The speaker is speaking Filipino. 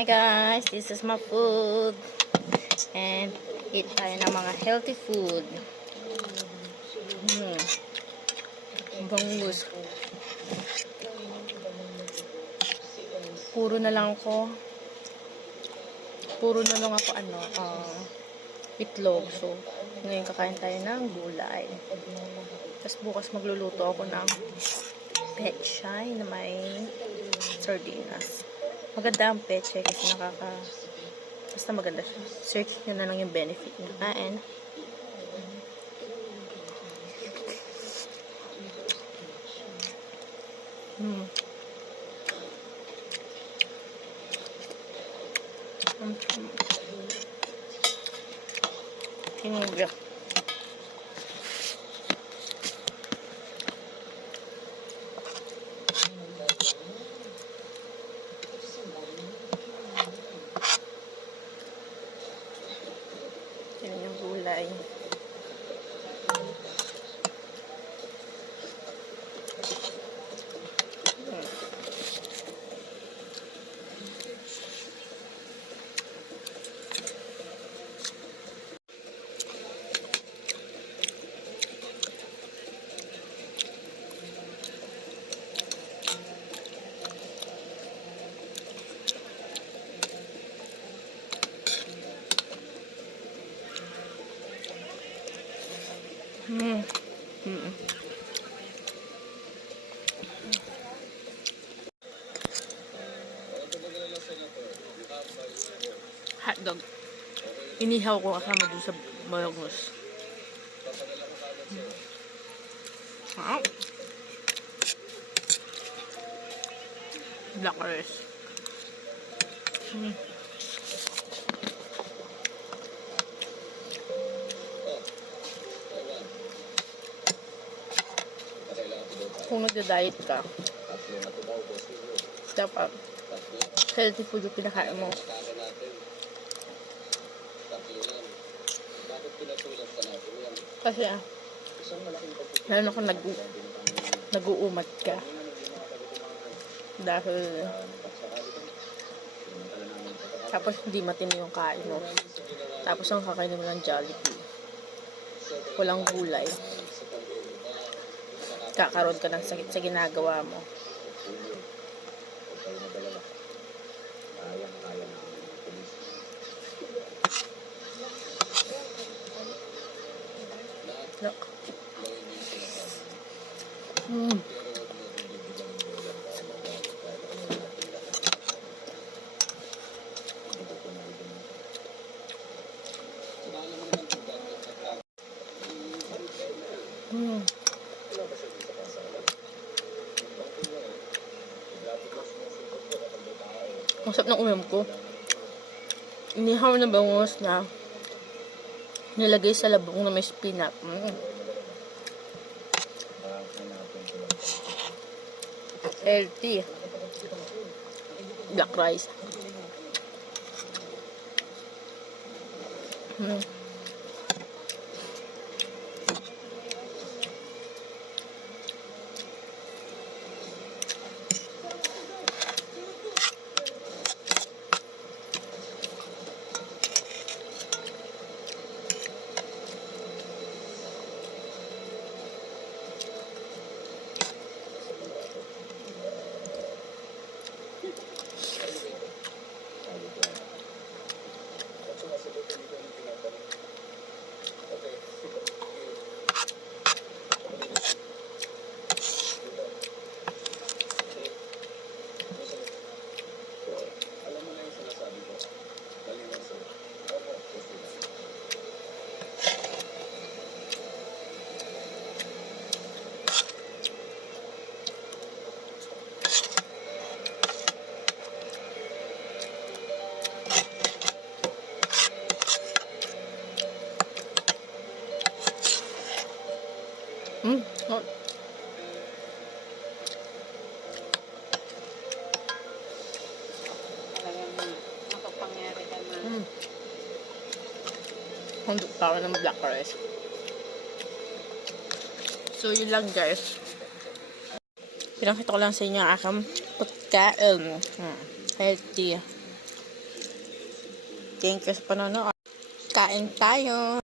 Hi guys, this is my food. And eat tayo ng mga healthy food. Bangus. Puro na lang ako itlog. So, ngayon kakain tayo ng gulay. Tapos bukas magluluto ako ng pechay na may sardinas. Maganda ang pechay kasi basta maganda siya. Search nyo na lang yung benefit niya. And Hinugya. Yan yung gulay. Hotdog. Inihaw ko kasama doon sa bangus. Black rice. Kung nagda-diet ka, dapat healthy food yung pinakain mo. Kasi lalo na kung nag-uumat ka dahil tapos hindi matindi yung kain mo, tapos ang kakainin mo ng Jollibee, walang gulay, kakaroon ka ng sakit sa ginagawa mo. Look. Ang sarap ng ulam ko. Inihaw na bangus na nilagay sa labong na may spinach. Healthy. Black rice. Hot. Makapangyari ka na. Handog pa ako ng black rice. So, yun lang guys. Pinakita ko lang sa inyo ang aking pagkain. Healthy. Thank you sa panonood. Kain tayo.